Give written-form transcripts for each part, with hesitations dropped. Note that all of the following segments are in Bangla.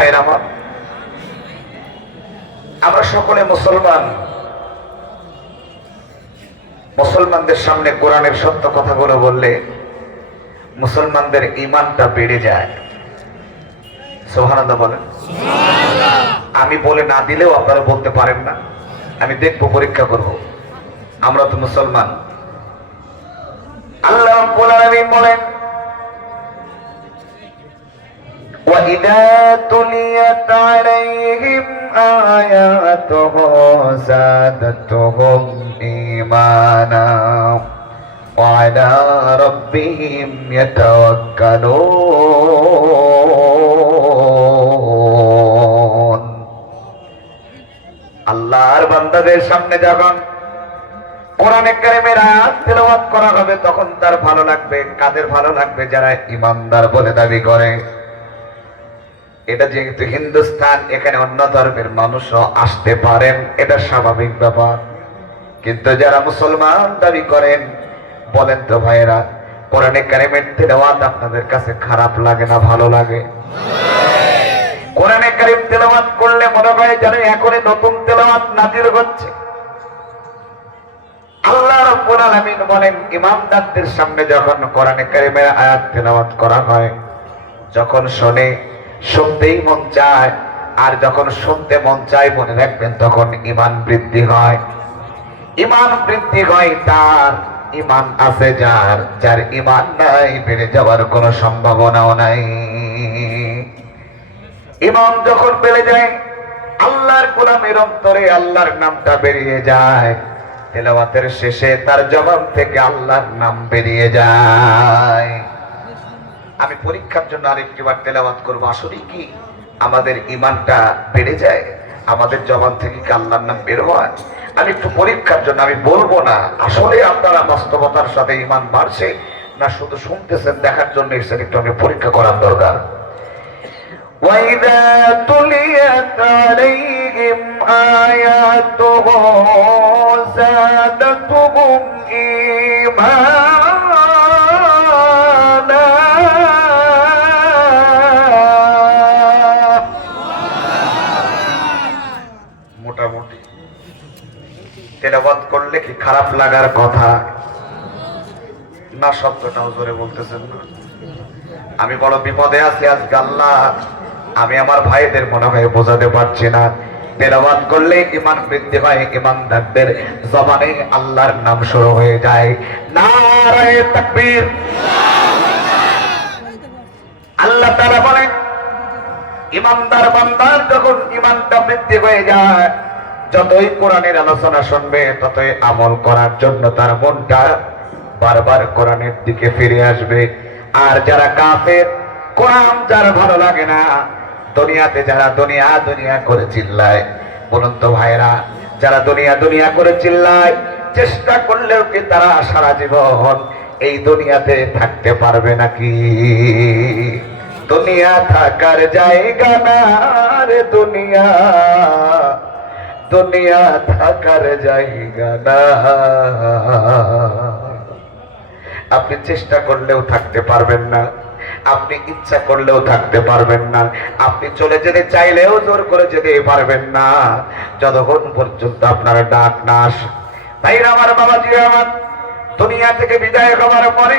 ভাইরা আমার, আমরা সকলে মুসলমান। মুসলমানদের সামনে কোরআনের সত্য কথাগুলো বললে মুসলমানদের ঈমানটা বেড়ে যায়। সুবহানাল্লাহ বলেন। আমি বলে না দিলেও আপনারা বলতে পারেন না, আমি দেখবো, পরীক্ষা করব। আমরা তো মুসলমান। আল্লাহ রাব্বুল আলামিন বলেন, وَإِذَا تُلِيَتْ عَلَيْهِمْ آيَاتُهُ زَادَتْهُمْ إِيمَانًا وَعَلَى رَبِّهِمْ يَتَوَكَّلُونَ। আল্লাহর বান্দাদের সামনে যখন কোরআনে কারীমের আয়াত তেলাওয়াত করা হবে তখন তার ভালো লাগবে। কাদের ভালো লাগবে? যারা ঈমানদার বলে দাবি করে। এটা যেহেতু হিন্দুস্তান, এখানে অন্য ধর্মের মানুষও আসতে পারেন, এটা স্বাভাবিক ব্যাপার। কিন্তু যারা মুসলমান দাবি করেন, বলেন তো ভাইরা, কোরআনে কারীমের তেলাওয়াত আপনাদের কাছে খারাপ লাগে না ভালো লাগে? কোরআনে কারীম তেলাওয়াত করলে মনে হয় যেন এখনই নতুন তেলাওয়াত নাযিল হচ্ছে। আল্লাহ রাব্বুল আলামিন বলেন, ঈমানদারদের সামনে যখন কোরআনে কারীমের আয়াত তেলাওয়াত করা হয়, যখন শুনতেই মন চায়, আর যখন শুনতে মন চায় মনে রাখবেন তখন ঈমান বৃদ্ধি হয়। ঈমান বৃদ্ধি হয় তার, ঈমান আছে যার ঈমান নাই বেড়ে যাওয়ার কোনো সম্ভাবনাও নাই। ঈমান যখন বেড়ে যায়, আল্লাহর গোলামের অন্তরে আল্লাহর নামটা বেরিয়ে যায়। তেলাওয়াতের শেষে তার জবান থেকে আল্লাহর নাম বেরিয়ে যায়। আমি পরীক্ষার জন্য আরেকটিবার তেলাওয়াত করবো। আসলে কি আমাদের ঈমানটা বেড়ে যায়? আমাদের জবান থেকে কি আল্লাহর নাম বের হয়? আমি একটু পরীক্ষার জন্য, আমি বলবো না, আসলে আপনারা বাস্তবতার সাথে ঈমান বাড়ছে না শুধু শুনতেছেন দেখার জন্য এসেছেন, একটু আমি পরীক্ষা করার দরকার। وَإِذَا تُلِيَتْ عَلَيْهِمْ آيَاتُهُ زَادَتْهُمْ إِيمَانًا মোটামুটি তেলাওয়াত করলে কি খারাপ লাগার কথা না? শব্দটাও জোরে বলতেছেন না? আমি বড় বিপদে আছি আজকে। আল্লাহ, আমি আমার ভাইদের মনে হয় বোঝাতে পারছি না। তেলাওয়াত করলে ঈমান বৃদ্ধি হয়, ঈমানদারদের জবানে আল্লাহর নাম শুরু হয়ে যায়। নারায়ে তাকবীর। আল্লাহ তাআলা বলেন, ঈমানদার বান্দার যখন ঈমানটা বৃদ্ধি হয়ে যায়, যতই কোরআনের আলোচনা শুনবে ততই আমল করার জন্য তার মনটা বারবার কোরআনের দিকে ফিরে আসবে। আর যারা কাফের, কোরআন যারা ভালো লাগে না, দুনিয়াতে যারা দুনিয়া করে চিল্লায়, বলুন তো ভাইরা, যারা দুনিয়া করে চিল্লায়, চেষ্টা করলেও কি তারা সারা জীবন এই দুনিয়াতে থাকতে পারবে নাকি? দুনিয়া থাকার জায়গা না রে, দুনিয়া থাকার জায়গা না। আপনি চেষ্টা করলেও থাকতে পারবেন না, আপনি ইচ্ছা করলেও থাকতে পারবেন না, আপনি চলে যেতে চাইলেও জোর করে যেতে পারবেন না, যতক্ষণ পর্যন্ত আপনার ডাক না আসে। ভাইরা আমার, বাবাজি আমার, দুনিয়া থেকে বিদায় হওয়ার পরে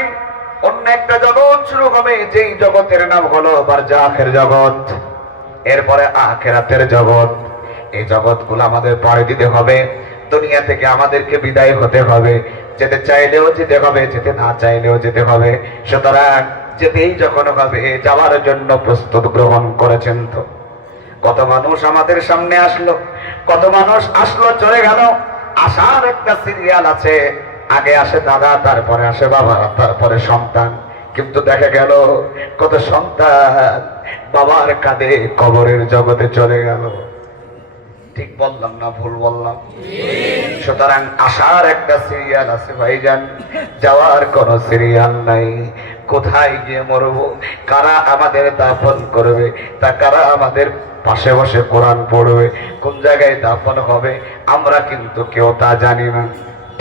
অন্য একটা জগৎ শুরু হবে, যেই জগতের নাম হলো বারজাখের জগৎ, এরপরে আখিরাতের জগৎ। এই জগৎগুলো আমাদের পাড়ি দিতে হবে। দুনিয়া থেকে আমাদেরকে বিদায় হতে হবে, যেতে চাইলেও যেতে হবে, যেতে না চাইলেও যেতে হবে। সুতরাং যেতেই যখন হবে, যাওয়ার জন্য প্রস্তুত গ্রহণ করেছেন তো? কত মানুষ আমাদের সামনে আসলো, কত মানুষ আসলো চলে গেল। আসার একটা সিরিয়াল আছে, আগে আসে দাদা, তারপরে আসে বাবা, তারপরে সন্তান। কিন্তু দেখা গেল কত সন্তান বাবার কাঁধে কবরের জগতে চলে গেল। ঠিক বললাম না ভুল বললাম? সুতরাং আসার একটা সিরিয়াল আছে ভাইজান, যাওয়ার কোনো সিরিয়াল নাই। কোথায় গিয়ে মরবো, কারা আমাদের দাফন করবে, তা কারা আমাদের পাশে বসে কোরআন পড়বে, কোন জায়গায় দাফন হবে, আমরা কিন্তু কেউ তা জানি না।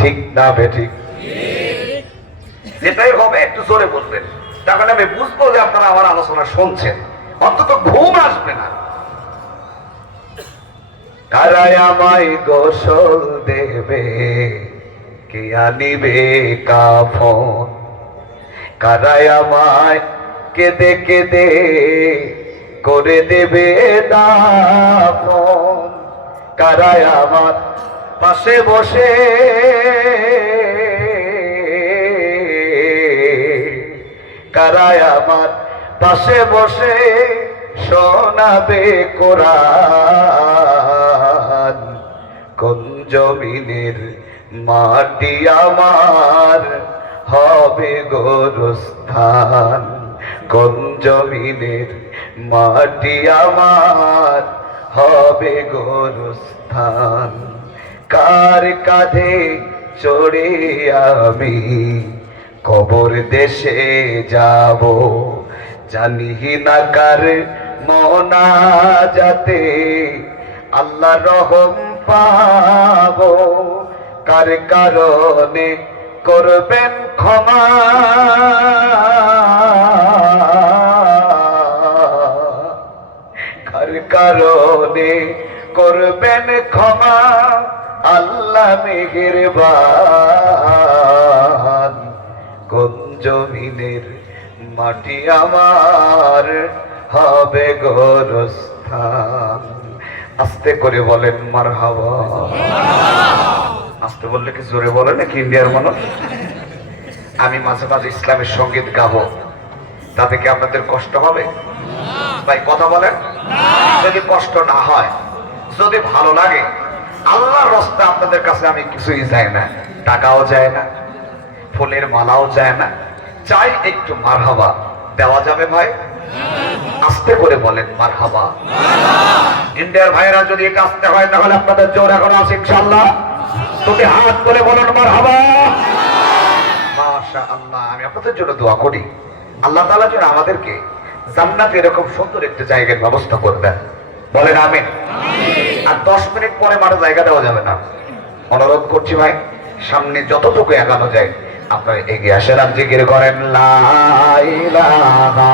ঠিক না বেঠিক? যেটাই হবে একটু জোরে বলবেন, তাহলে আমি বুঝবো যে আপনারা আমার আলোচনা শুনছেন, অন্তত ঘুম আসবে না। কারায় আমায় গোসল দেবে, কে আনিবে কাফন? কারায় আমায় কেঁদে কেঁদে করে দেবে দাফন? কারায় আমার পাশে বসে কারায় আমার পাশে বসে শোনাবে কোরআন? কোন জমিনের মাটি আমার হবে গোরস্থান? কোন জমিনের মাটি আমার হবে গোরস্থান? কার কাঁধে চড়ে আমি কবর দেশে যাব? জানি না কার মোনাজাতে আল্লাহ রহম পাবো, কার কারণে করবেন ক্ষমা? কার কারণে করবেন ক্ষমা? আল্লাহ মেহেরবান। কোন জমিনের মাটি আমার হবে গোরস্থান? আস্তে করে বলেন মারহাবা। আস্তে বললে কি জোরে বলে নাকি ইন্ডিয়ার মানুষ? আমি মাঝে মাঝে ইসলামের সঙ্গীত গাবো, তাতে কি আপনাদের কষ্ট হবে? ভাই কথা বলেন। যদি কষ্ট না হয়, যদি ভালো লাগে, আল্লাহর রাস্তায় আপনাদের কাছে আমি কিছুই চাই না, টাকাও চায় না, ফুলের মালাও চায় না, চাই একটু মারহাবা। দেওয়া যাবে ভাই? আস্তে করে বলেন মারহাবা। ইন্ডিয়ার ভাইরা যদি এটা আসতে হয় তাহলে আপনাদের জোর এখন আছে ইনশাআল্লাহ। তুমি হাত করে বলুন মারহাবা। মাশাআল্লাহ। আমি আপনাদের জন্য দোয়া করি আল্লাহ তাআলা যেন আমাদেরকে জান্নাতে এরকম সুন্দর একটা জায়গার ব্যবস্থা করে দেন। বলেন আমিন। আর 10 মিনিট পরে মাঠে জায়গা দেওয়া যাবে না। অনুরোধ করছি ভাই, সামনে যতটুকু এগানো যায় আপনারা এগিয়ে আসেন আর জিকির করেন লা ইলাহা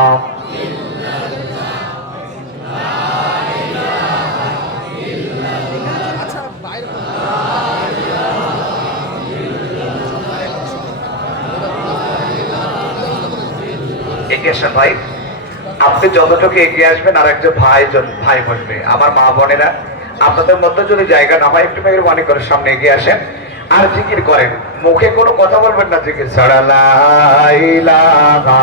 এগিয়ে আসেন ভাই। আপনি যতটুকু এগিয়ে আসবেন আর একজন ভাই বসবে। আমার মা বোনেরা, আপনাদের মধ্যে যদি জায়গা না হয় একটু মেহরবানি করে সামনে এগিয়ে আসেন আর জিকির করেন। মুখে কোনো কথা বলবেন না, জিকির ছাড়া লা ইলাহা।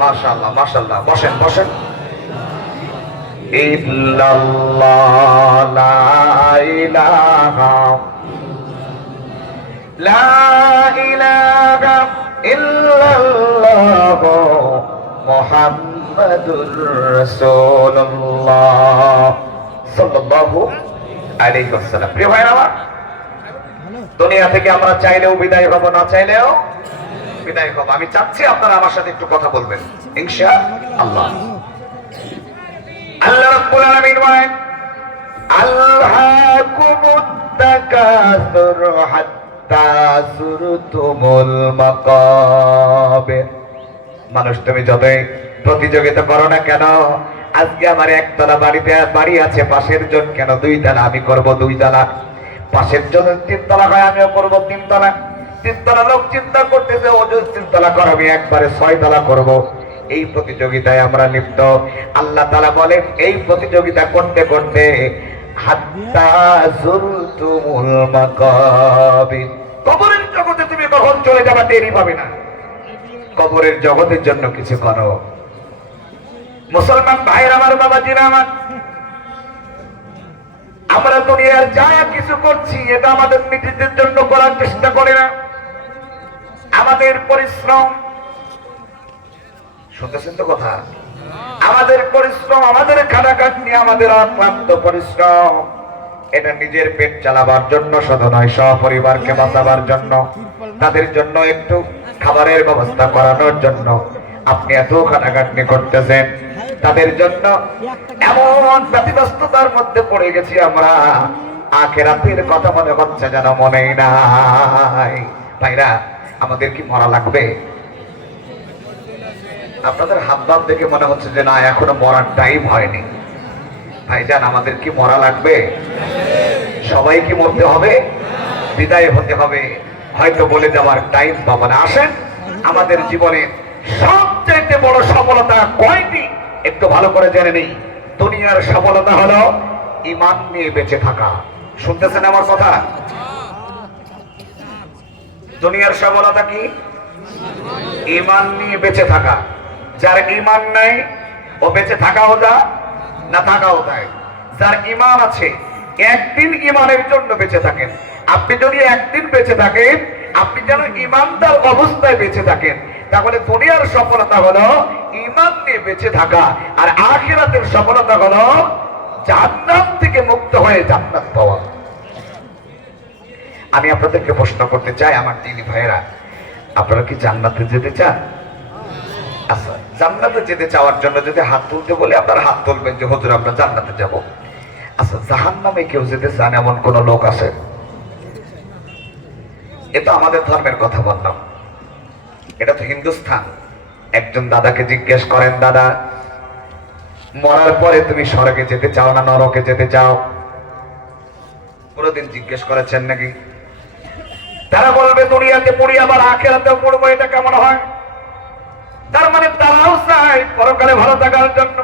মাশাআল্লাহ মাশাআল্লাহ। বসেন বসেন। ইল্লাল্লাহ লা ইলাহা লা ইলাহা ইল্লাল্লাহ মুহাম্মাদুর রাসূলুল্লাহ সাল্লাল্লাহু আলাইহি ওয়াসাল্লাম। প্রিয় ভাইরা আমার, দুনিয়া থেকে আমরা চাইলেও বিদায় হব, না চাইলেও বিদায় হব। আমি চাচ্ছি আপনারা আমার সাথে একটু কথা বলবেন ইনশাআল্লাহ। আল্লাহ রাব্বুল আলামিন বলেন আল্লাহকুমুত তাকাসুর হাত্তা যুরতুমুল মাকাবির। মানুষ তুমি যতই প্রতিযোগিতা করো না কেন, আজকে আমার একতলা বাড়ি আছে, পাশের জন কেন 2 তলা, আমি করব 2 তলা। পাশের জন 3 তলা হয়, আমিও করব 3 তলা। 3 তলা লোক চিন্তা করতেছে ও যদি 3 তলা করে আমি একবারে 6 তলা করব। এই প্রতিযোগিতায় আমরা লিপ্ত। আল্লাহ তাআলা বলেন এই প্রতিযোগিতা করতে করতে হাত্তা যুরতুমুল মাকাবির। কবরের জগতে তুমি কখন চলে যাবা টেরই পাবে না। কবরের জগতের জন্য কিছু করো। মুসলমান ভাইরা আমার, বাবাজিরা আমার, আমরা দুনিয়ার যা কিছু করছি এটা আমাদের নিজেদের জন্য করার চেষ্টা করি না। আমাদের পরিশ্রম, শুনতেছেন তো কথা, আমাদের পরিশ্রম, আমাদের খাটাখাটনি, আমাদের অক্লান্ত পরিশ্রম, এটা নিজের পেট চালাবার জন্য শুধু নয়, সপরিবারকে বাঁচাবার জন্য, তাদের জন্য একটু খাবারের ব্যবস্থা করানোর জন্য আপনি এত খাটাখাটনি করতেছেন। তাদের জন্য এমন ব্যতিব্যস্ততার মধ্যে পড়ে গেছি আমরা, আখিরাতের কথা মনে হচ্ছে যেন মনেই নাই। ভাইরা, আমাদের কি মরা লাগবে? আপনাদের হাবভাব দেখে মনে হচ্ছে যে না, এখনো মরার টাইম হয়নি। ভাইজান, আমাদের কি মরা লাগবে? সবাই কি মরতে হবে? বিদায় হতে হবে। হয়তো বলে যাওয়ার টাইম পাবো না। আসেন, আমাদের জীবনে সবচেয়ে বড় সফলতা কয়টি একটু ভালো করে জেনে নেই। দুনিয়ার সফলতা হলো ঈমান নিয়ে বেঁচে থাকা। শুনতেছেন আমার কথা? দুনিয়ার সফলতা কি? ঈমান নিয়ে বেঁচে থাকা। যার ঈমান নাই ও বেঁচে থাকাও যা না থাকাও তাই। যার ঈমান আছে, একদিন ঈমানের জন্য বেঁচে থাকেন। আপনি যদি একদিন বেঁচে থাকেন, আপনি যেন ঈমানদার অবস্থায় বেঁচে থাকেন। তাহলে দুনিয়ার সফলতা হলো ঈমান নিয়ে বেঁচে থাকা, আর আখিরাতের সফলতা হলো জান্নাত থেকে মুক্ত হয়ে জান্নাত পাওয়া। আমি আপনাদেরকে প্রশ্ন করতে চাই, আমার দিনী ভাইয়েরা, আপনারা কি জান্নাতে যেতে চান? আচ্ছা, জান্নাতে যেতে চাওয়ার জন্য যদি হাত তুলতে বলে, আপনারা হাত তুলবেন যে হুজুর আমরা জান্নাতে যাব। আচ্ছা, জাহান্নামে কেউ যেতে চান এমন কোন লোক আছে? এটা আমাদের ধর্মের কথা বললাম, এটা তো হিন্দুস্তান। একজন দাদাকে জিজ্ঞেস করেন, দাদা মরার পরে তুমি স্বর্গে যেতে চাও না নরকে যেতে চাও? কোনদিন জিজ্ঞেস করেছেন নাকি? তারা বলবে দুনিয়াতে পড়ি আবার আখিরাতেও পড়বো, এটা কেমন হয়? তার মানে তারাও চায় পরকালে ভালো থাকার জন্য।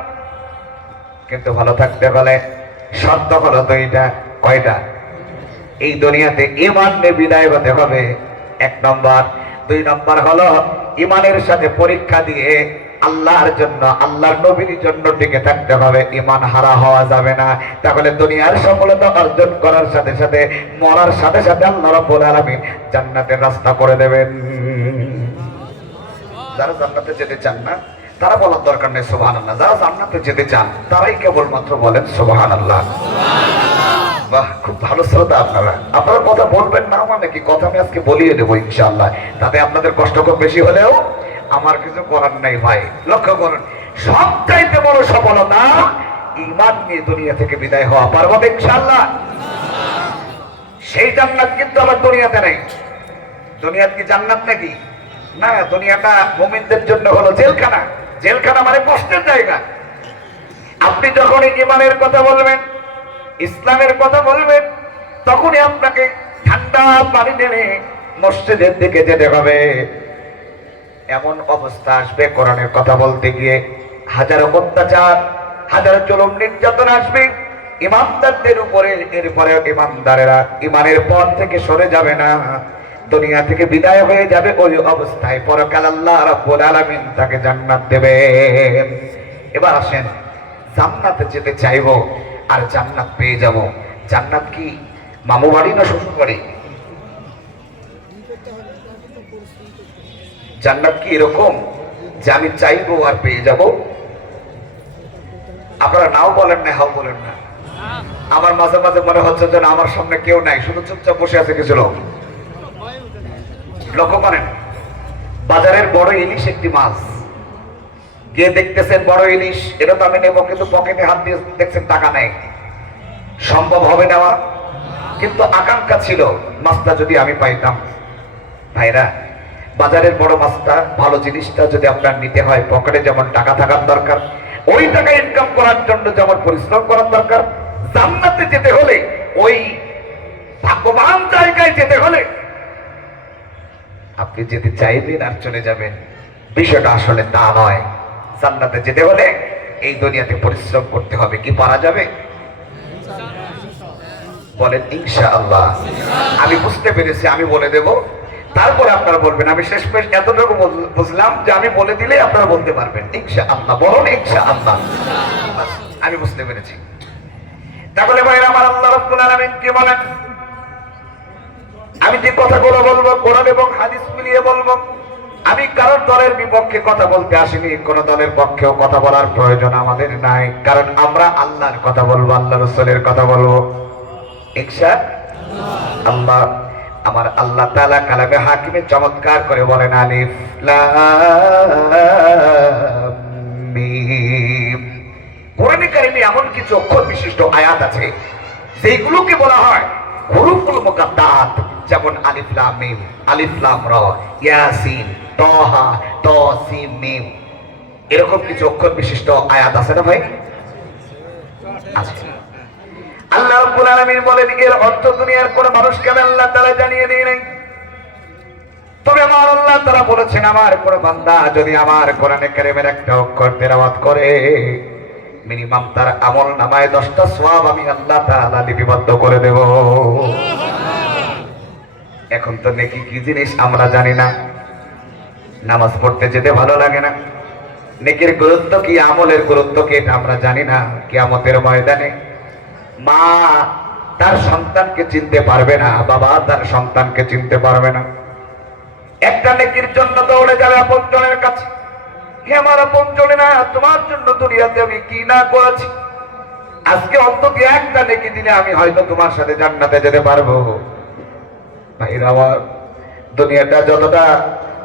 কিন্তু ভালো থাকতে হলে শর্ত হলো দুইটা। কয়টা? এই দুনিয়াতে ঈমান নিয়ে বিদায় হতে হবে, 1 নম্বর। 2 নম্বর হলো ঈমানের সাথে পরীক্ষা দিয়ে আল্লাহর জন্য, আল্লাহর নবীর জন্য টিকে থাকতে হবে। ঈমান হারা হওয়া যাবে না। তাহলে দুনিয়ার সফলতা অর্জন করার সাথে সাথে মরার সাথে সাথে আল্লাহ রাব্বুল আলামিন জান্নাতের রাস্তা করে দেবেন। যারা জান্নাতে যেতে চান না তারা বলার দরকার নেই সুবহানাল্লাহ। যারা জান্নাতে যেতে চান তারাই কেবলমাত্র বলেন সুবহানাল্লাহ। বাহ, খুব ভালো শ্রোতা আপনারা। আপনারা কথা বলবেন না মানে কি, কথা আমি আজকে বলিয়ে দেবো ইনশাআল্লাহ। তাতে আপনাদের কষ্ট খুব বেশি হলেও আমার কিছু করার নাই ভাই। লক্ষ্য করুন, সবচাইতে বড় সফলতা ঈমান নিয়ে দুনিয়া থেকে বিদায় হওয়া। পারবো ইনশাআল্লাহ? সেই জান্নাত কিন্তু আমার দুনিয়াতে নেই। দুনিয়াত কি জান্নাত নাকি? না, দুনিয়াটা মুমিনদের জন্য হলো জেলখানা। জেলখানা মানে কষ্টের জায়গা। আপনি যখন ঈমানের কথা বলবেন, ইসলামের কথা বলবেন, তখনই আপনাকে ঠান্ডা পানি ঢেলে মসজিদের দিকে যেতে হবে। এমন অবস্থা আসবে কোরআনের কথা বলতে গিয়ে হাজারো অত্যাচার, হাজারো জুলুম নির্যাতন আসবে ইমানদারদের উপরে। এরপরে ইমানদারেরা ঈমানের পথ থেকে সরে যাবে না, দুনিয়া থেকে বিদায় হয়ে যাবে। ওই অবস্থায় পরকাল আল্লাহ রাব্বুল আলামিন তাকে জান্নাত দেবেন। এবার আসেন, জান্নাতে যেতে চাইবো আর জান্নাত পেয়ে যাব। জান্নাত কি মামু বাড়ি না শ্বশুর বাড়ি? জান্নাত কি এরকম যে আমি চাইবো আর পেয়ে যাব? আপনারা নাও বলেন না, হাও বলেন না। আমার মাঝে মাঝে মনে হচ্ছে যেন আমার সামনে কেউ নাই, শুধু চুপচাপ বসে আছে কিছু লোক। লক্ষ্য করেন, বাজারের বড় ইলিশ একটি মাছ, গিয়ে দেখতেছেন বড় ইলিশ, এটা তো আমি নেবো, কিন্তু পকেটে হাত দিয়ে দেখছেন টাকা নেই। সম্ভব হবে নেওয়া? কিন্তু আকাঙ্ক্ষা ছিল মাছটা যদি আমি পাইতাম। ভাইরা, বাজারের বড় মাছটা, ভালো জিনিসটা যদি আপনার নিতে হয়, পকেটে যেমন টাকা থাকার দরকার, ওই টাকা ইনকাম করার জন্য যেমন পরিশ্রম করার দরকার, জান্নাতে যেতে হলে, ওই ভাগ্যবান জায়গায় যেতে হলে আপনি যেতে চাইবেন আর চলে যাবেন, বিষয়টা আসলে তা নয়। জান্নাতে যেতে হলে এই দুনিয়াতে পরিশ্রম করতে হবে। কি পারা যাবে? বলেন ইনশাআল্লাহ। আমি বুঝতে পেরেছি, আমি বলে দেব, তারপরে আপনারা বলবেন। আমি শেষ পেশ এতটুকু বুঝলাম যে আমি বলে দিলে আপনারা বলতে পারবেন ইনশাআল্লাহ। বলুন ইনশাআল্লাহ। আমি বুঝতে পেরেছি। তাহলে ভাইরা আমার, আল্লাহ রাব্বুল আলামিন কি বলেন? আমি যে কথাগুলো বলবো কোরআন এবং হাদিস মিলিয়ে বলবো। আমি কারোর দলের বিপক্ষে কথা বলতে আসিনি, কোন দলের পক্ষেও কথা বলার প্রয়োজন আমাদের নাই। কারণ আমরা আল্লাহর কথা বলবো, আল্লাহ রাসূলের কথা বলবো ইনশাআল্লাহ। আমার আল্লাহ তাআলা কালামে হাকিমে চমৎকার করে বলেন, আলিফ লাম মিম। কোরআনে কারিমে এমন কিছু অক্ষর বিশিষ্ট আয়াত আছে যেগুলোকে বলা হয় হুরুফুল মুকাদ্দাত, যেমন আলিফ লাম মিম, আলিফ লাম রা, ইয়াসিন, তাহা, তাসিম মিম। এরকম কিছু অক্ষর বিশিষ্ট আয়াত আছে না ভাই? আছে। আল্লাহ রাব্বুল আলামিন বলেন এর অর্থ দুনিয়ার কোন মানুষকে আমি আল্লাহ তাআলা জানিয়ে দেই নাই, তবে আমার আল্লাহ তাআলা বলেছেন আমার কোন বান্দা যদি আমার কোরআনে কারীমের একটা অক্ষর তেলাওয়াত করে মিনিমাম তার আমল নামায় 10টা সওয়াব আমি আল্লাহ তাআলা লিপিবদ্ধ করে দেব। এখন তো নেকি কি জিনিস আমরা জানি না, নামাজ পড়তে যেতে ভালো লাগে না, নেকির গুরুত্ব কি আমলের গুরুত্ব কি এটা আমরা জানি না। কিয়ামতের ময়দানে মা তার সন্তানকে চিনতে পারবে না, বাবা তার সন্তানকে চিনতে পারবে না। একটা নেকির জন্য দৌড়ে যাবে আপনজনের কাছে, হে আমার আপনজনেরা তোমার জন্য দুনিয়াতে আমি কি না করেছি, আজকে অন্তত একটা নেকি দিলে আমি হয়তো তোমার সাথে জান্নাতে যেতে পারবো। ভাইরা আমার, দুনিয়াটা যতটা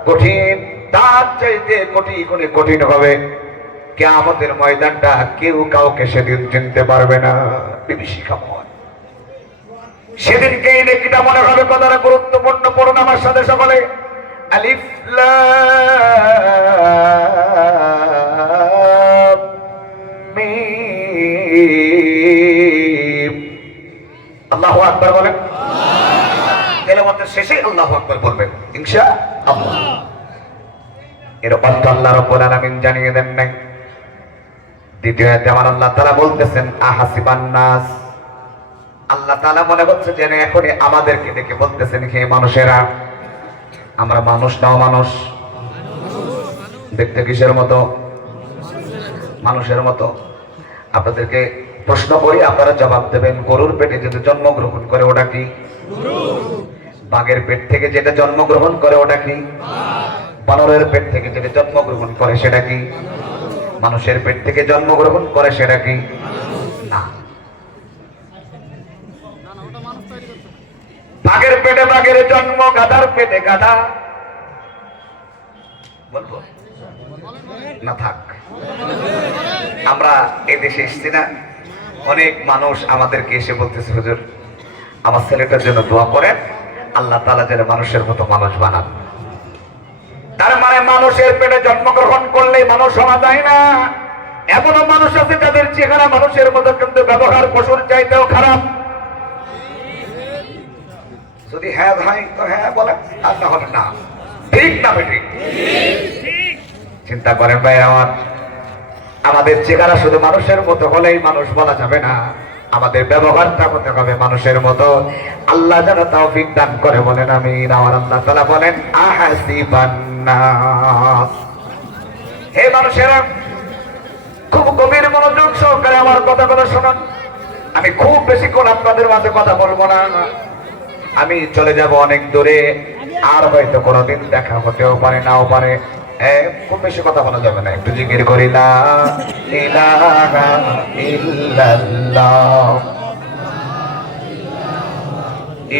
কঠিন তার চাইতে কোটি গুণে কঠিন হবে কিয়ামতের ময়দানটা। কেউ কাউকে সেদিন চিনতে পারবে না, বিভীষিকাময় সেদিনকে এই নেকিটা মনে হবে কতটা গুরুত্বপূর্ণ। পড়ুন আমার সাথে সকলে, আলিফ লাম মিম। আল্লাহু আকবার বলেন। তেলাওয়াতের শেষে আল্লাহু আকবার বলবেন ইনশাআল্লাহ। এর অর্থ আল্লাহ রাব্বুল আলামিন জানিয়ে দেন নাই। দ্বিতীয় আয়াতে আমার আল্লাহ তাআলা বলতেছেন আহাসিবান নাস, আল্লাহ তাআলা মনে করছে যেন এখনই আমাদেরকে ডেকে বলতেছেন হে মানুষেরা, আমরা মানুষ নাও মানুষ, দেখতে কিসের মতো? মানুষের মতো। আপনাদেরকে প্রশ্ন করি, আপনারা জবাব দেবেন। গরুর পেটে যেটা জন্মগ্রহণ করে ওটা কি? বাঘের পেট থেকে যেটা জন্মগ্রহণ করে ওটা কি? বানরের পেট থেকে যেটা জন্মগ্রহণ করে সেটা কি? মানুষের পেট থেকে জন্মগ্রহণ করে সেটা কি? না। বাঘের পেটে বাঘের জন্ম, গাধার পেটে গাধা। বলবো না থাক। আমরা এই দেশে এসেছি না, অনেক মানুষ আমাদেরকে এসে বলতেছে হুজুর আমার ছেলেটার জন্য দোয়া করেন, আল্লাহ তাআলা যেন মানুষের মতো মানুষ বানান। তার মানে মানুষের পেটে জন্মগ্রহণ করলেই মানুষ হওয়া যায় না। এমনও মানুষ আছে যাদের চেহারা মানুষের মতো কিন্তু ব্যবহার পশুর চাইতেও খারাপ। যদি হ্যাঁ ভাই তো হ্যাঁ বলেন, আর না হলে না। ঠিক না বেঠিক? চিন্তা করেন ভাই আমার, আমাদের চেহারা শুধু মানুষের মতো হলেই মানুষ বলা যাবে না, আমাদের ব্যবহারটা হতে হবে মানুষের মতো। আল্লাহ যেন তৌফিক দান করে বলেন আমিন। আমার আল্লাহ তাআলা বলেন আহাসিবান নাস, হে মানুষেরা খুব গভীর মনোযোগ সহকারে আমার কথাগুলো শুনুন। আমি খুব বেশিক্ষণ আপনাদের মাঝে কথা বলবো না, আমি চলে যাব অনেক দূরে, আর হয়তো কোনোদিন দেখা হতেও পারে নাও পারে। খুব বেশি কথা বলা যাবে না, একটু জিকির করি লা ইলাহা ইল্লাল্লাহ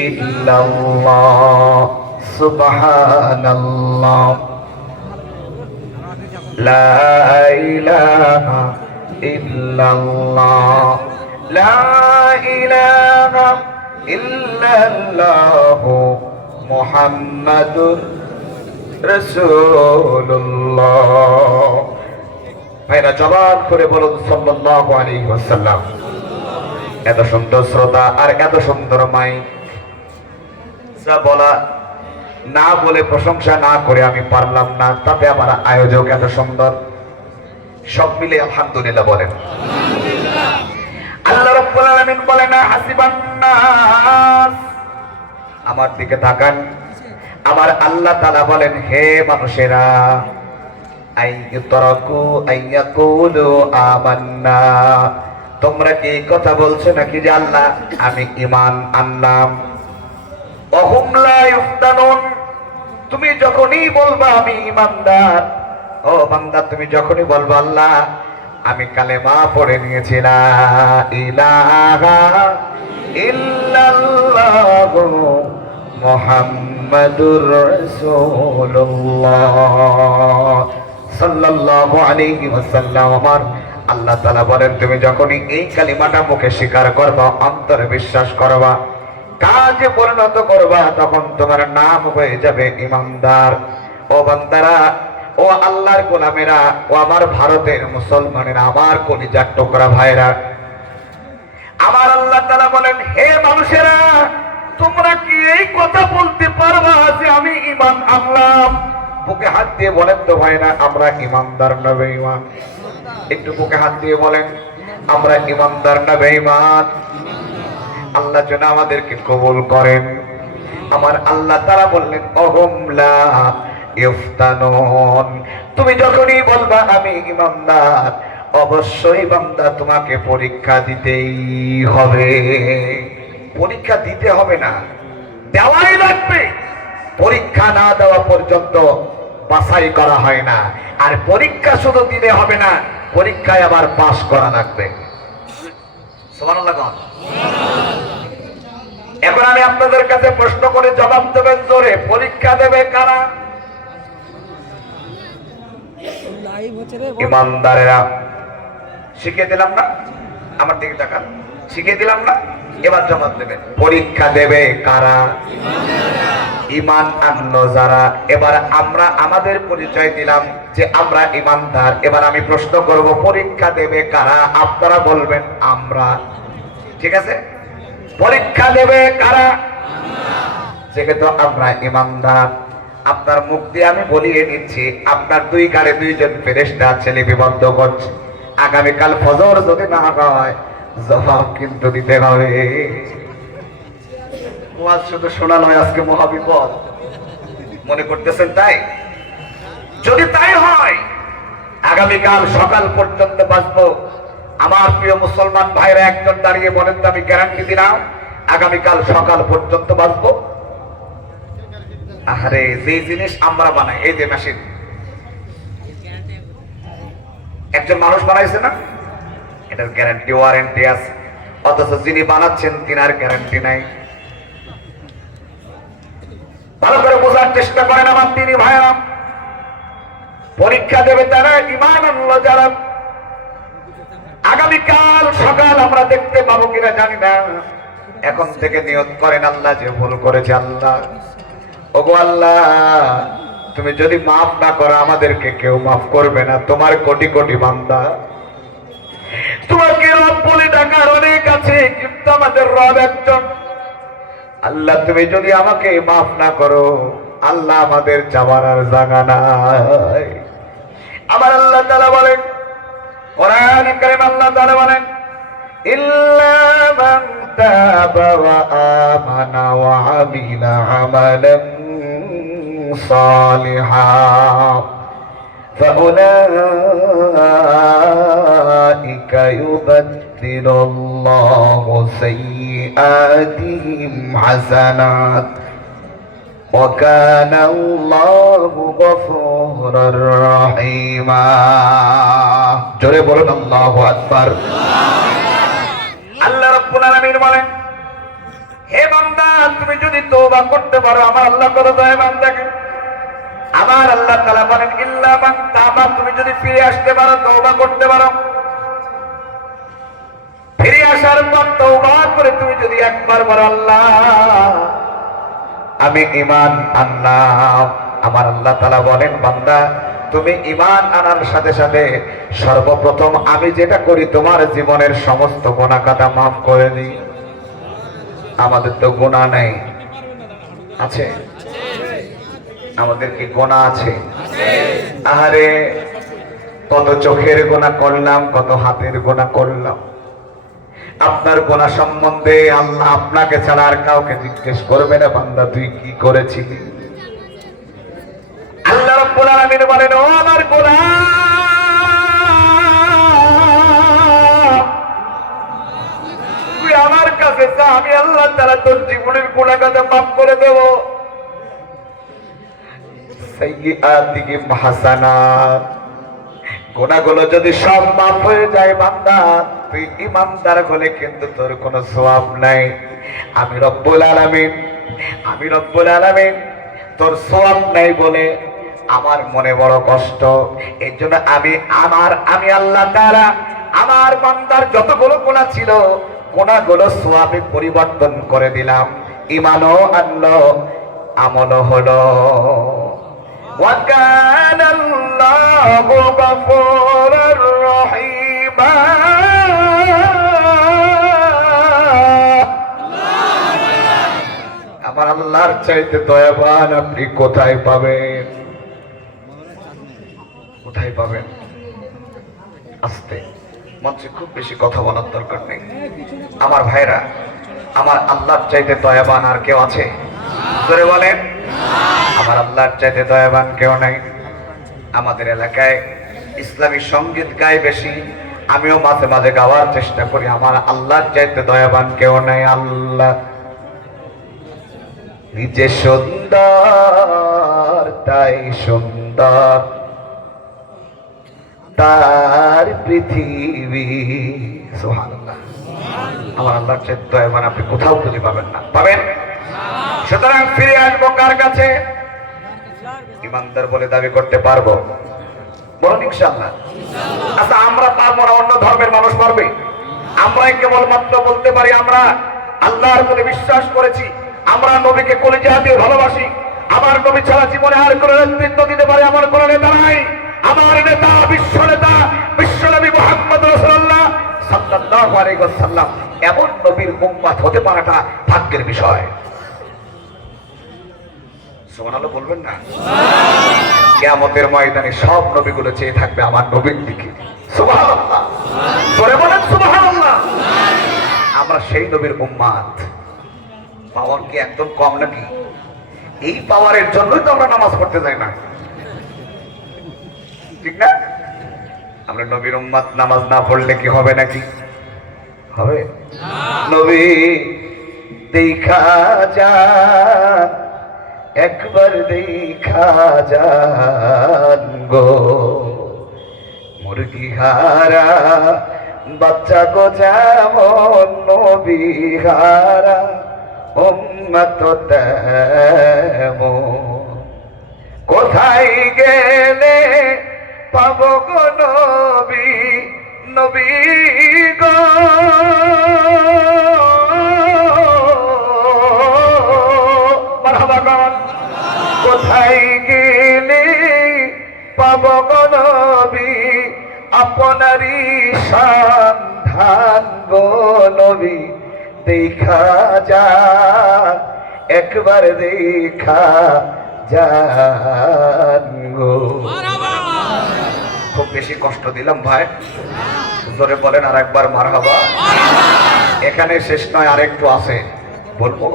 ইল্লাল্লাহ সুবহানাল্লাহ লা ইলাহা ইল্লাল্লাহ লা ইলাহা ইল্লাল্লাহ মুহাম্মাদুর রাসূলুল্লাহ। ভাইরা জবান করে বলুন সাল্লাল্লাহু আলাইহি ওয়াসাল্লাম। এত সুন্দর শ্রোতা আর এত সুন্দর মাইক, যা বলা না বলে প্রশংসা না করে আমি পারলাম না, তাতে আমার আয়োজক এত সুন্দর, সব মিলে আলহামদুলিল্লাহ বলেন। আল্লাহ রাব্বুল আলামিন বলেন হাসিবান নাস, আমার দিকে তাকান। আমার আল্লাহ তাআলা বলেন হে মানুষেরা, আইয়ুতরাকু আইয়াকুলু আমান্না, তোমরা কি কথা বলছো নাকি যে আল্লাহ আমি ঈমান আনলাম? ওহুম লা ইফতানুন, তুমি যখনই বলবা আমি ঈমানদার, ও বান্দা তুমি যখনই বলবা আল্লাহ আমি কালেমা পড়ে নিয়েছি লা ইলাহা ইল্লাল্লাহু মুহাম্মাদুর রাসূলুল্লাহ সাল্লাল্লাহু আলাইহি ওয়াসাল্লাম, আমার আল্লাহ তাআলা বলেন তুমি যখনই এই কালিমাটা মুখে স্বীকার করবা, অন্তরে বিশ্বাস করবা, কাজে পরিণত করবা, তখন তোমার নাম হয়ে যাবে ঈমানদার। ও বান্দারা, ও আল্লাহর গোলামেরা, ও আমার ভারতের মুসলমানেরা, আমার কলিজার টুকরা ভাইরা, বলেন, হে মানুষেরা, তোমরা কি এই কথা বলতে পারবা যে আমি ঈমান আনলাম? বুকে হাত দিয়ে বলেন তো ভাইরা, আমরা ঈমানদার না বেঈমান? একটু বুকে হাত দিয়ে বলেন, আমরা ঈমানদার না বেঈমান? আল্লাহ যেন আমাদেরকে কবুল করেন। আমার আল্লাহ তাআলা বললেন, অহুম লা ইফতানুন, তুমি যখনই বলবা আমি ঈমানদার, অবশ্যই বান্দা তোমাকে পরীক্ষা দিতেই হবে। পরীক্ষা দিতে হবে না, দেওয়াই লাগবে। পরীক্ষা না দেওয়া পর্যন্ত বাছাই করা হয় না। আর পরীক্ষা শুধু দিলে হবে না, পরীক্ষায় আবার পাস করা লাগবে। সুবহানাল্লাহ। এখন আমি আপনাদের কাছে প্রশ্ন করে জবাব দেবেন জোরে, পরীক্ষা দেবে কারা? ঈমানদারেরা। শিখিয়ে দিলাম না? আমার দিকে তাকান, শিখিয়ে দিলাম না? এবার জবাব দেবেন, পরীক্ষা দেবে কারা? ঈমান আনলো যারা। এবার আমরা আমাদের পরিচয় দিলাম যে আমরা ঈমানদার। এবার আমি প্রশ্ন করব, পরীক্ষা দেবে কারা? আপনারা বলবেন আমরা। ঠিক আছে? পরীক্ষা দেবে কারা? যেহেতু আমরা ঈমানদার, আপনার মুখ দিয়ে আমি বলিয়ে দিচ্ছি, আপনার দুই কারে দুইজন ফেরেশতা আছে লিপিবদ্ধ করছে। আগামীকাল ফজর যদি না হয়, জবাব কিন্তু দিতে হবে। ওয়াজ শুধু শোনা নয়, আজকে মহাবিপদ মনে করতেছেন। তাই যদি তাই হয়, আগামীকাল সকাল পর্যন্ত বাঁচবো। আমার প্রিয় মুসলমান ভাইরা একজন দাঁড়িয়ে বলেন তো, আমি গ্যারান্টি দিলাম আগামীকাল সকাল পর্যন্ত বাঁচবো। আরে যে জিনিস আমরা বানাই, এই যে মেশিন, একজন মানুষ বানাইছে না, এটার গ্যারান্টি ওয়ারেন্টি আছে। অথচ যিনি বানাচ্ছেন তিনার গ্যারান্টি নাই। ভালো করে বোঝার চেষ্টা করেন আমার তিনি ভাইরা। পরীক্ষা দেবে তারা, ঈমান আনলো যারা। আগামীকাল সকাল আমরা দেখতে পাবো কিনা জানি না। এখন থেকে নিয়ত করেন, আল্লাহ যে ভুল করেছে, আল্লাহ ওগো আল্লাহ, তুমি যদি মাফ না করো আমাদেরকে কেউ মাফ করবে না। তোমার কোটি কোটি বান্দা, তোমাকে রব বলে ডাকার অনেক আছে, কিন্তু আমাদের রব একজন। আল্লাহ তুমি যদি আমাকে মাফ না করো, আল্লাহ আমাদের যাওয়ার আর জায়গা নাই। আমার আল্লাহ তাআলা বলেন, কোরআন কারীম আল্লাহ তাআলা বলেন, ইল্লা মান তাবা ওয়া আমানা ওয়া আমিলা আমালান সালিহান ফাউলাইকা ইউবাদদিলুল্লাহু সাইয়্যাতিহিম হাসানাত ওয়া কানা আল্লাহু গফুরার রহিমা। জোরে বলুন আল্লাহু আকবার। আল্লাহ রাব্বুল আলামিন বলেন, হে বান্দা, তুমি যদি তওবা করতে পারো, আমার আল্লাহ কত দয়া বান্দাকে। আমার আল্লাহ তাআলা বলেন, ইল্লা মান তাবা, তুমি যদি ফিরে আসতে পারো, তওবা করতে পারো, ফিরে আসার পর তওবা করে তুমি যদি একবার বলো, আল্লাহ আমি ঈমান আনলাম। আমার আল্লাহ তাআলা বলেন, বান্দা তুমি ঈমান আনার সাথে সাথে সর্বপ্রথম আমি যেটা করি, তোমার জীবনের সমস্ত গুনাহ কাটা মাফ করে দিই। আমাদের তো গুনাহ নেই, আছে? আমাদের কি গুনাহ আছে? আরে কত চোখের গুনাহ করলাম, কত হাতের গুনাহ করলাম। আপনার গুনাহ সম্বন্ধে আল্লাহ আপনাকে ছাড়া আর কাউকে জিজ্ঞেস করবে না, বান্দা তুই কি করেছিলি। আল্লাহ রাব্বুল আলামিন বলেন, ও আমার গোলাম, তুই আমার কাছে চা, আমি আল্লাহ তাআলা তোর জীবনের গুনাহ কাটা মাফ করে দেব। সাইয়্যাতিহিম হাসানাত, গুনাহগুলো যদি সব মাফ হয়ে যায় বান্দা, তুই ঈমানদার হলে কিন্তু তোর কোনো সওয়াব নাই। আমি রব্বুল আলামিন তোর সওয়াব নাই বলে আমার মনে বড় কষ্ট। এর জন্য আমি আল্লাহ তাআলা আমার বান্দার যতগুলো গুনাহ ছিল, গুনাহগুলো সওয়াবে পরিবর্তন করে দিলাম। ঈমানও আনলো, আমলও হলো। ওয়া কানা আল্লাহু গফুরার রহিমা। আল্লাহর চাইতে দয়াবান আপনি কোথায় পাবেন? কোথায় পাবেন? আস্তে, মঞ্চে খুব বেশি কথা বলার দরকার নেই। আমার ভাইরা, আমার আল্লাহর চাইতে দয়াবান আর কেউ আছে? জোরে বলেন। আমার আল্লাহর চাইতে দয়াবান কেউ নাই। আমাদের এলাকায় ইসলামী সঙ্গীত গায় বেশি, আমিও মাঝে মাঝে গাওয়ার চেষ্টা করি। আমার আল্লাহর চাইতে দয়াবান কেউ নাই। আল্লাহ নিজে সুন্দর, তাই সুন্দর তার পৃথিবী। সুবহানাল্লাহ। আমার আল্লাহর চাইতে দয়াবান আপনি কোথাও খুঁজে পাবেন না। পাবেন? সুতরাং ফিরে আসবো কার কাছে? ইমানদার বলে দাবি করতে পারবো? বলুন ইনশাআল্লাহ। আচ্ছা, আমরা পারবো না, অন্য ধর্মের মানুষ পারবে? আমরাই কেবলমাত্র বলতে পারি আমরা আল্লাহর প্রতি বিশ্বাস করেছি, আমরা নবীকে কলিজা দিয়ে ভালোবাসি, আমার নবী ছাড়া জীবনে আর কোনো নেতৃত্ব দিতে পারে আমার কোনো নেতা নাই। আমার নেতা বিশ্ব নেতা বিশ্বনবী মুহাম্মদ রাসূলুল্লাহ সাল্লাল্লাহু আলাইহি ওয়াসাল্লাম। এমন নবীর উম্মত হতে পারাটা ভাগ্যের বিষয়। সুবহানাল্লাহ বলবেন না? কিয়ামতের ময়দানে সব নবীগুলো চেয়ে থাকবে আমার নবীর দিকে। সুবহানাল্লাহ, জোরে বলেন সুবহানাল্লাহ। আমরা সেই নবীর উম্মত। পাওয়ার কি একদম কম নাকি? এই পাওয়ারের জন্যই তো আমরা নামাজ পড়তে যাই না, ঠিক না? আমরা নবীর উম্মত, নামাজ না পড়লে কি হবে নাকি? হবে। নবী দেখা যান, একবার দেখা যান গো, মুরগি হারা বাচ্চা গো যেমন নবী হারা উম্মত তেমন। কোথায় গেলে পাবো গো নবী, নবী গো, মারহাবা গান। কোথায় গেলে পাবো গো নবী, আপনারই সন্ধান গো নবী। দেখা যান, একবার দেখা যান গো। খুব বেশি কষ্ট দিলাম ভাই? জোরে বলেন আর একবার মারহাবা। এখানে শেষ নয়, আরেকটু আছে, বলবো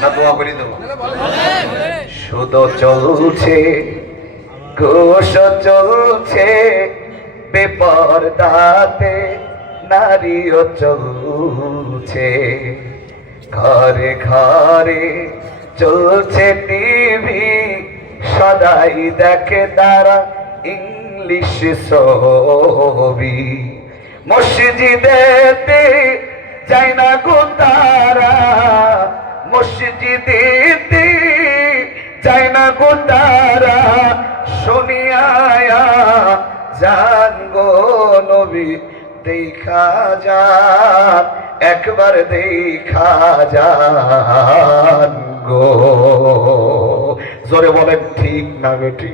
না? দোয়া করে দেবো। শুধু চলছে ঘোষ চলছে, বেপরদাতে নারীও চলছে, ঘরে ঘরে চলছে টিভি, সদাই দেখে তারা ইংলিশ ছবি। মসজিদেতে যায় না গো তারা, মসজিদেতে যায় না গো তারা, শুনিয়া জান গো নবী। দেখা যান, একবার দেখা যান গো। জোরে বলেন ঠিক না বেটি?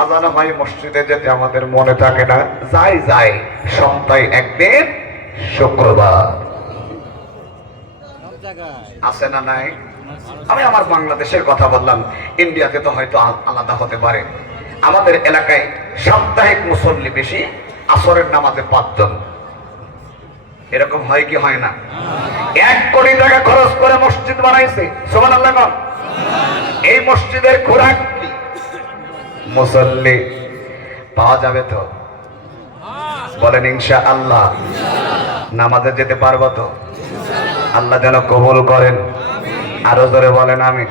আজান হয়, মসজিদে যেতে আমাদের মনে থাকে না। যাই যাই, সপ্তাহে একদিন শুক্রবার। আছে না নাই? আমি আমার বাংলাদেশের কথা বললাম, ইন্ডিয়াতে তো হয়তো আলাদা হতে পারে। আমাদের এলাকায় সাপ্তাহিক মুসল্লি বেশি, আসরের নামাজে 5 জন। এরকম হয় কি হয় না? 1 কোটি টাকা খরচ করে মসজিদ বানাইছে। সুবহানাল্লাহ কোন? এই মসজিদের খোরাক কি? মুসল্লি পাওয়া যাবে তো? বলেন ইনশাআল্লাহ। নামাজে যেতে পারবো তো? আল্লাহ যেন কবুল করেন। আরো জোরে বলেন আমিন।